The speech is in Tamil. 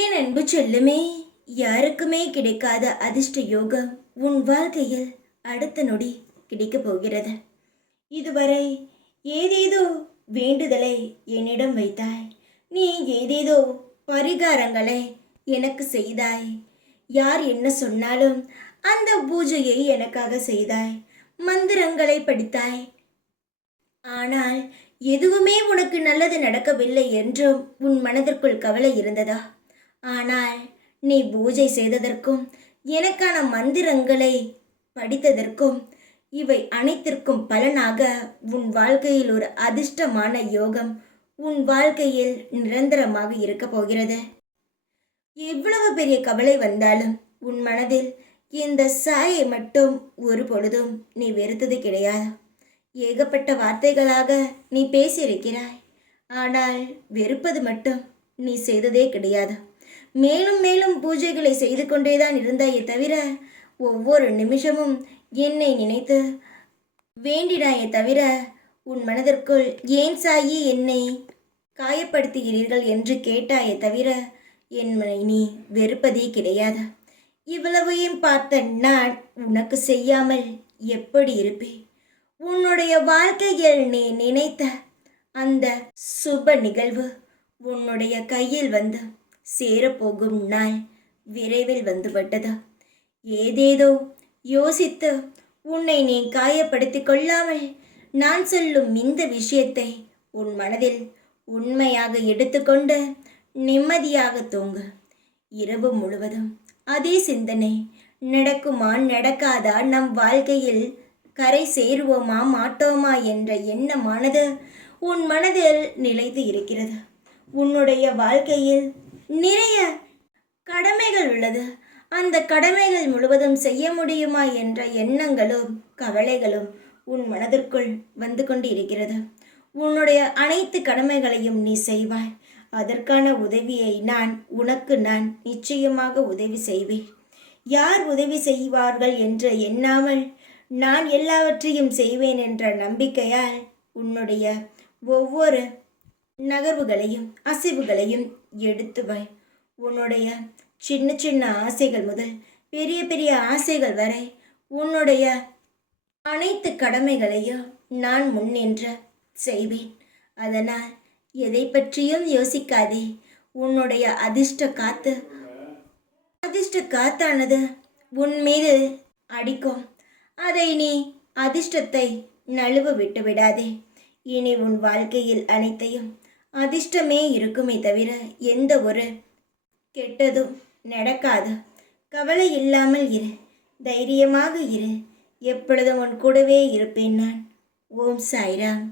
என் அன்பு செல்லுமே, யாருக்குமே கிடைக்காத அதிர்ஷ்ட யோகம் உன் வாழ்க்கையில் அடுத்த நொடி கிடைக்கப் போகிறது. இதுவரை ஏதேதோ வேண்டுதலை என்னிடம் வைத்தாய். நீ ஏதேதோ பரிகாரங்களை எனக்கு செய்தாய். யார் என்ன சொன்னாலும் அந்த பூஜையை எனக்காக செய்தாய். மந்திரங்களை படித்தாய். ஆனால் எதுவுமே உனக்கு நல்லது நடக்கவில்லை என்றும் உன் மனதிற்குள் கவலை இருந்ததா? ஆனால் நீ பூஜை செய்ததற்கும் எனக்கான மந்திரங்களை படித்ததற்கும் இவை அனைத்திற்கும் பலனாக உன் வாழ்க்கையில் ஒரு அதிர்ஷ்டமான யோகம் உன் வாழ்க்கையில் நிரந்தரமாக இருக்கப் போகிறது. எவ்வளவு பெரிய கவலை வந்தாலும் உன் மனதில் இந்த சாயை மட்டும் ஒரு பொழுதும் நீ வெறுத்தது கிடையாது. ஏகப்பட்ட வார்த்தைகளாக நீ பேசியிருக்கிறாய். ஆனால் வெறுப்பது மட்டும் நீ செய்ததே கிடையாது. மேலும் மேலும் பூஜைகளை செய்து கொண்டேதான் இருந்தாயே தவிர ஒவ்வொரு நிமிஷமும் என்னை நினைத்து வேண்டினாயே தவிர உன் மனதிற்குள் ஏன் சாயி என்னை காயப்படுத்துகிறீர்கள் என்று கேட்டாயே தவிர என்னை நீ வெறுப்பதே கிடையாது. இவ்வளவையும் பார்த்த நான் உனக்கு செய்யாமல் எப்படி இருப்பேன்? உன்னுடைய வாழ்க்கையில் நீ நினைத்த அந்த சுப நிகழ்வு உன்னுடைய கையில் வந்து சேரப்போகும் நாள் விரைவில் வந்துவிட்டது. ஏதேதோ யோசித்து உன்னை நீ காயப்படுத்தி கொள்ளாமல் நான் சொல்லும் இந்த விஷயத்தை உன் மனதில் உண்மையாக எடுத்துக்கொண்டு நிம்மதியாக தூங்கு. இரவு முழுவதும் அதே சிந்தனை. நடக்குமா நடக்காதா, நம் வாழ்க்கையில் கரை சேருவோமா மாட்டோமா என்ற எண்ணமானது உன் மனதில் நிலைத்து இருக்கிறது. உன்னுடைய வாழ்க்கையில் நிறைய கடமைகள் உள்ளது. அந்த கடமைகள் முழுவதும் செய்ய முடியுமா என்ற எண்ணங்களும் கவலைகளும் உன் மனதிற்குள் வந்து கொண்டு இருக்கிறது. உன்னுடைய அனைத்து கடமைகளையும் நீ செய்வாய். அதற்கான உதவியை உனக்கு நான் நிச்சயமாக உதவி செய்வேன். யார் உதவி செய்வார்கள் என்று எண்ணாமல் நான் எல்லாவற்றையும் செய்வேன் என்ற நம்பிக்கையால் உன்னுடைய ஒவ்வொரு நகர்வுகளையும் அசைவுகளையும் எடுத்து வை. உன்னுடைய சின்ன சின்ன ஆசைகள் முதல் பெரிய பெரிய ஆசைகள் வரை உன்னுடைய அனைத்து கடமைகளையும் நான் முன்னின்று செய்வேன். அதனால் எதை பற்றியும் யோசிக்காதே. உன்னுடைய அதிர்ஷ்ட காத்தானது உன் மீது அடிக்கும். அதை நீ அதிர்ஷ்டத்தை நழுவ விட்டு விடாதே. இனி உன் வாழ்க்கையில் அனைத்தையும் அதிர்ஷ்டமே இருக்குமே தவிர எந்த ஒரு கெட்டதும் நடக்காது. கவலை இல்லாமல் இரு, தைரியமாக இரு. எப்பொழுதும் உன் கூடவே இருப்பேன் நான். ஓம் சாய்ராம்.